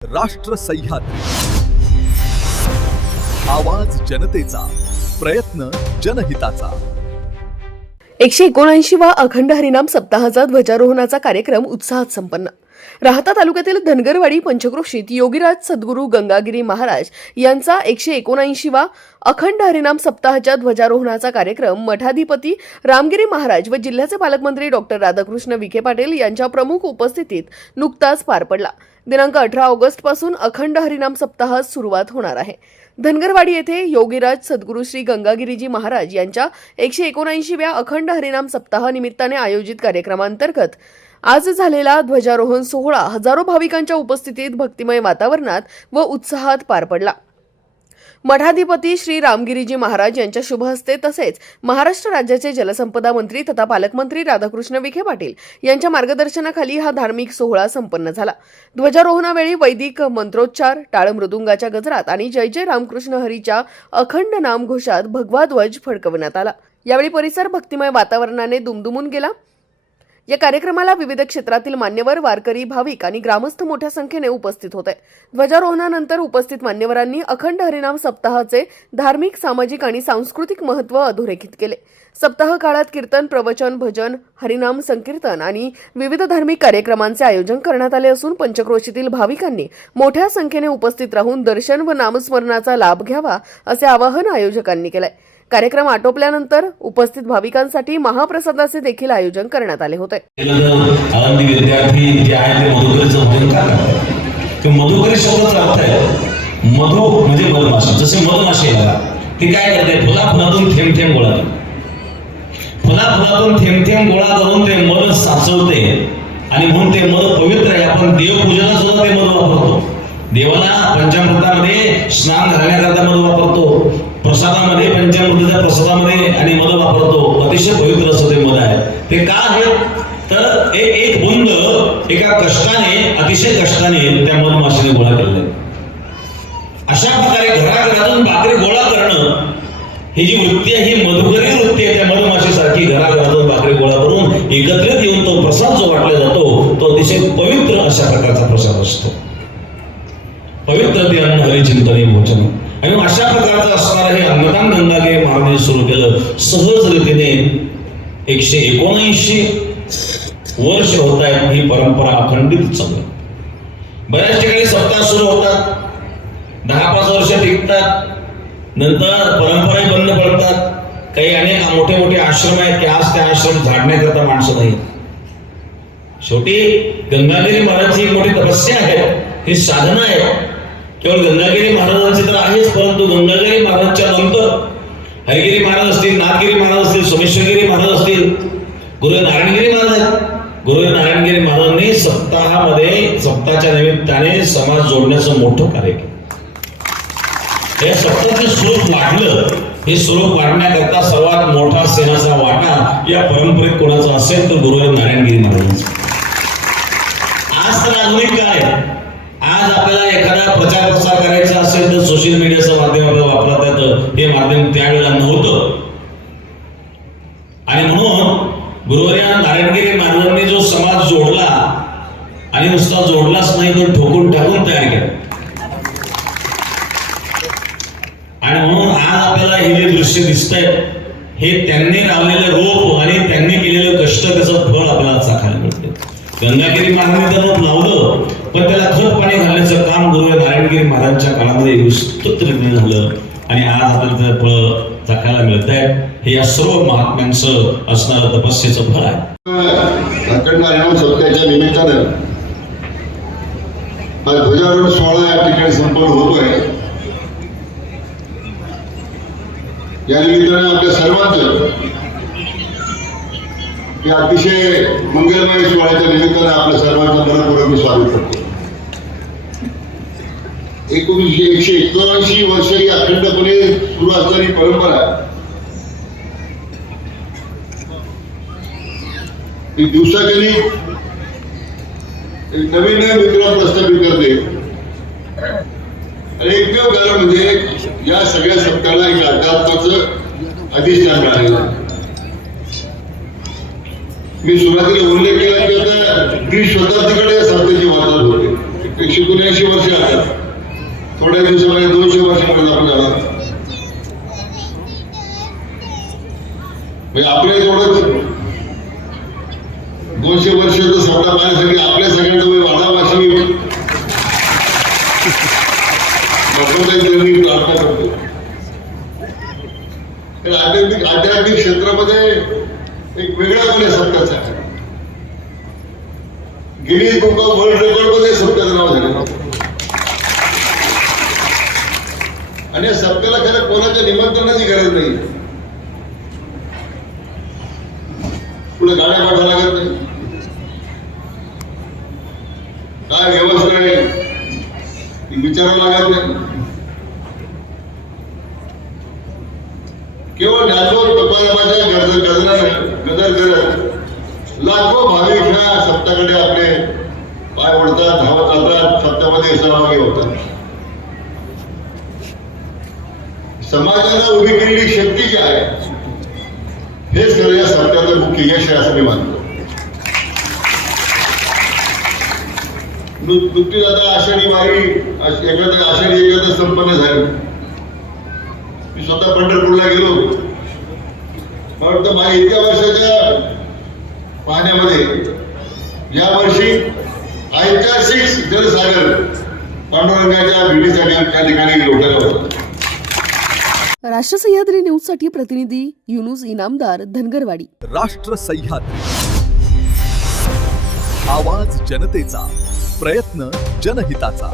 राष्ट्र सह्याद्री, आवाज जनतेचा, प्रयत्न जनहिताचा। 179वा अखंड हरिनाम सप्ताहाचा ध्वजारोहणाचा कार्यक्रम उत्साहात संपन्न। राहता तालुक्यातील धनगरवाडी पंचक्रोशीत योगीराज सद्गुरू गंगागिरी महाराज यांचा 179वा अखंड हरिनाम सप्ताहाच्या ध्वजारोहणाचा कार्यक्रम मठाधिपती रामगिरी महाराज व जिल्ह्याचे पालकमंत्री डॉक्टर राधाकृष्ण विखे पाटील यांच्या प्रमुख उपस्थितीत नुकताच पार पडला। दिनांक 18 ऑगस्ट पासून अखंड हरिनाम सप्ताहास सुरुवात होणार आहे। धनगरवाडी येथे योगीराज सद्गुरू श्री गंगागिरीजी महाराज यांच्या 179व्या अखंड हरिनाम सप्ताह निमित्ताने आयोजित कार्यक्रमांतर्गत आज झालेला ध्वजारोहण सोहळा हजारो भाविकांच्या उपस्थितीत भक्तिमय वातावरणात व उत्साहात पार पडला। मठाधिपती श्री रामगिरीजी महाराज यांच्या शुभ हस्ते तसेच महाराष्ट्र राज्याचे जलसंपदा मंत्री तथा पालकमंत्री राधाकृष्ण विखे पाटील यांच्या मार्गदर्शनाखाली हा धार्मिक सोहळा संपन्न झाला। ध्वजारोहणावेळी वैदिक मंत्रोच्चार, टाळ मृदुंगाच्या गजरात आणि जय जय रामकृष्ण हरीच्या अखंड नामघोषात भगवा ध्वज फडकवण्यात आला। यावेळी परिसर भक्तिमय वातावरणाने दुमदुमून गेला। या कार्यक्रमाला विविध क्षेत्रातील मान्यवर, वारकरी, भाविक आणि ग्रामस्थ मोठ्या संख्येने उपस्थित होते। ध्वजारोहणानंतर उपस्थित मान्यवरांनी अखंड हरिनाम सप्ताहाचे धार्मिक, सामाजिक आणि सांस्कृतिक महत्त्व अधोरेखित केले। सप्ताह काळात कीर्तन, प्रवचन, भजन, हरिनाम संकीर्तन आणि विविध धार्मिक कार्यक्रमांचे आयोजन करण्यात आले असून पंचक्रोशीतील भाविकांनी मोठ्या संख्येने उपस्थित राहून दर्शन व नामस्मरणाचा लाभ घ्यावा असे आवाहन आयोजकांनी केले। कार्यक्रम आटोपल्यानंतर उपस्थित भाविकांसाठी महाप्रसादाचे देखील आयोजन करण्यात आले होते। विद्यार्थी जे आहेत ते मधुकरीचं भजन का करतात? मधुकरी शब्दाचा अर्थ आहे मधु म्हणजे मधमाशी। जसे मधमाशी ती काय करते, फुलाफुलातून थेंब थेंब गोळा करते, फुलाफुलातून थेंब थेंब गोळा करून ते मध साचवते आणि म्हणून ते मध पवित्र आहे। आपण देवपूजेला सुद्धा ते मध वापरतो, देवाला पंचामृतामध्ये स्नान घालण्याकरता मध वापरतो, प्रसादामध्ये पंचामृताच्या प्रसादामध्ये आणि मध वापरतो। अतिशय पवित्र असं ते मध आहे। ते का आहे तर एक बुंद एका कष्टाने, अतिशय कष्टाने त्या मधमाशीने गोळा केलेला आहे। अशा प्रकारे घराघरातून भाकरी गोळा करणं ही जी वृत्ती आहे ही मधुकरी वृत्ती आहे। त्या मधमाशीसारखी घराघरातून भाकरी गोळा करून एकत्रित येऊन तो प्रसाद जो वाटला जातो तो अतिशय पवित्र अशा प्रकारचा प्रसाद असतो। पवित्र ते अन्न हरिचिंतने भोजन आणि अशा प्रकारचं असणारं हे अन्नदान गंगागिरी महाराजांनी सुरू केलं। सहज रीतीने 179 वर्ष होत आहेत ही परंपरा अखंडित चालू। बऱ्याच ठिकाणी सप्ताह सुरू होतात, 10-5 वर्ष टिकतात, नंतर परंपराही बंद पडतात। काही अनेक मोठे मोठे आश्रम आहेत की आज त्या आश्रम झाडण्याकरता माणसं नाही। शेवटी गंगागिरी महाराजांची एक मोठी तपस्या आहे, ही साधना आहे। केवळ गंगागिरी महाराजांची तर आहेच, परंतु गंगागिरी महाराजांच्या नंतर हरिगिरी महाराज असतील, नाथगिरी महाराज असतील, सोमेश्वरगिरी महाराज असतील, गुरु नारायणगिरी महाराज आहेत। गुरु नारायणगिरी महाराजांनी सप्ताहामध्ये सप्ताहाच्या निमित्ताने समाज जोडण्याचं मोठं कार्य केलं। हे सप्ताहाचं स्वरूप वाढलं, हे स्वरूप वाढण्याकरता सर्वात मोठा सेनाचा वाटा या परंपरेत कोणाचा असेल तर गुरु नारायणगिरी महाराजांचा। आज तर आधुनिक काय, आज आपल्याला एखादा प्रचार प्रसार करायचा असेल तर सोशल मीडियाचं माध्यम आपल्याला वापरता येतं, हे माध्यम त्यावेळेला नव्हतं। आणि म्हणून गुरुवर्य नारायणगिरी महाराजांनी जो समाज जोडला आणि नुसता जोडलाच नाही तर ठोकून टाकून तयार केला। आणि म्हणून आज आपल्याला हे जे दृश्य दिसतंय हे त्यांनी लावलेलं रोप आणि त्यांनी केलेलं कष्ट, त्याचं फळ आपल्याला चाखायला मिळते। गंगागिरी महाराजांनी तर रोप लावलं पण त्याला खत पाणी घालण्याचं काम गुरु नारायणगिरी महाराजांच्या काळामध्ये विस्तृत रीतीने झालं आणि आज आपल्याला फळ चाखायला मिळत आहे। हे या सर्व महात्म्यांचं असणारं तपस्येचं फळ आहे। अखंड हरिनाम सप्ताहाच्या निमित्तानं हा ध्वजारोहण सोहळा या ठिकाणी संपन्न होतोय। या निमित्तानं आपल्या सर्वांचं हे अतिशय मंगलमय सोहळ्याच्या निमित्तानं आपल्या सर्वांचं मनपूर्वक मी स्वागत करतो। 179 वर्ष ही अखंडपणे सुरू असणारी परंपरा ही दिवसागणी नवीन मित्र प्रस्थापित करते। आणि एकमेव कारण म्हणजे या सगळ्या सप्ताहाला एक अध्यात्माचं अधिष्ठान मिळालेलं आहे। मी सुरुवातीला उल्लेख केला की आता 20 शताब्दीकडे या सप्त्याची वाटचाल होते। 179 वर्ष आले. थोड्या दिवसामध्ये 200 वर्षापर्यंत आपण जाणार. म्हणजे आपल्या तेवढंच 200 वर्षाचा सत्ता पाहण्यासाठी आपल्या सगळ्यांचं वय वाढावं अशी मी प्रार्थना करतो. तर आध्यात्मिक क्षेत्रामध्ये एक वेगळा गुण आहे सत्याचा. Guinness book of world record मध्ये सत्याचं नाव झालं. आणि या सत्याला खरं कोणाच्या निमंत्रणाची गरज नाही. पुढे गाड्या पाठवा लागत नाही, काय व्यवस्था आहे ती विचारावं लागत नाही. केवळ ज्ञानोर तुकारामाच्या गजर करत लाखो भाविक ह्या सप्ताकडे आपले पाय ओढतात, धावत जातात, सप्तामध्ये सहभागी होतात. समाजाला उभी केलेली शक्ती जी आहे हेच खरं या सप्त्याचं मुख्य यश आहे असं मी मानतो. नुकतीच आता आषाढी वारी आषाढी एकादश संपन्न झाली. मी स्वतः पंढरपूरला गेलो. मला वाटतं माझ्या इतक्या वर्षाच्या पाहण्यामध्ये या वर्षी ऐतिहासिक जलसागर पांडुरंगाच्या भेटीसाठी त्या ठिकाणी लोटलेला होता. राष्ट्र सह्याद्री न्यूज साठी प्रतिनिधी युनुस इनामदार, धनगरवाडी. राष्ट्र सह्याद्री, आवाज जनतेचा, प्रयत्न जनहिताचा.